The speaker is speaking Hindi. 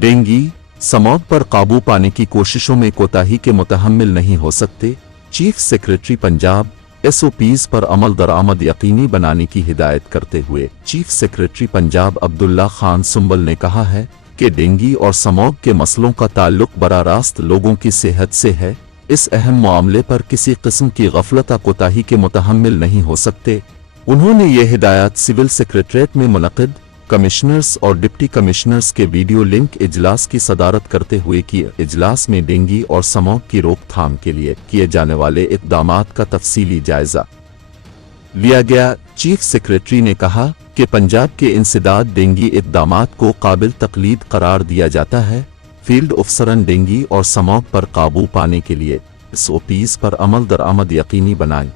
डेंगू समौग पर काबू पाने की कोशिशों में कोताही के मुतहम्मिल नहीं हो सकते। चीफ सेक्रेटरी पंजाब एसओपीज पर अमल दरामद यकीनी बनाने की हिदायत करते हुए चीफ सेक्रेटरी पंजाब अब्दुल्ला खान सुंबल ने कहा है कि डेंगू और समौग के मसलों का ताल्लुक बराह रास्त लोगों की सेहत से है। इस अहम मामले पर किसी किस्म की गफलत कोताही के मुतहम्मिल नहीं हो सकते। उन्होंने ये हिदायत सिविल सेक्रेटरीट में मुनक़िद कमिश्नर्स और डिप्टी कमिश्नर्स के वीडियो लिंक इजलास की सदारत करते हुए की। इजलास में डेंगू और समौग की रोकथाम के लिए किए जाने वाले इक़दामात का तफसीली जायजा लिया गया। चीफ सेक्रेटरी ने कहा कि पंजाब के इंसदाद डेंगू इक़दामात को काबिल तक़लीद करार दिया जाता है। फील्ड अफसरान डेंगू और समौग पर काबू पाने के लिए एसओपीज पर अमल दरामद यकीनी बनाएं।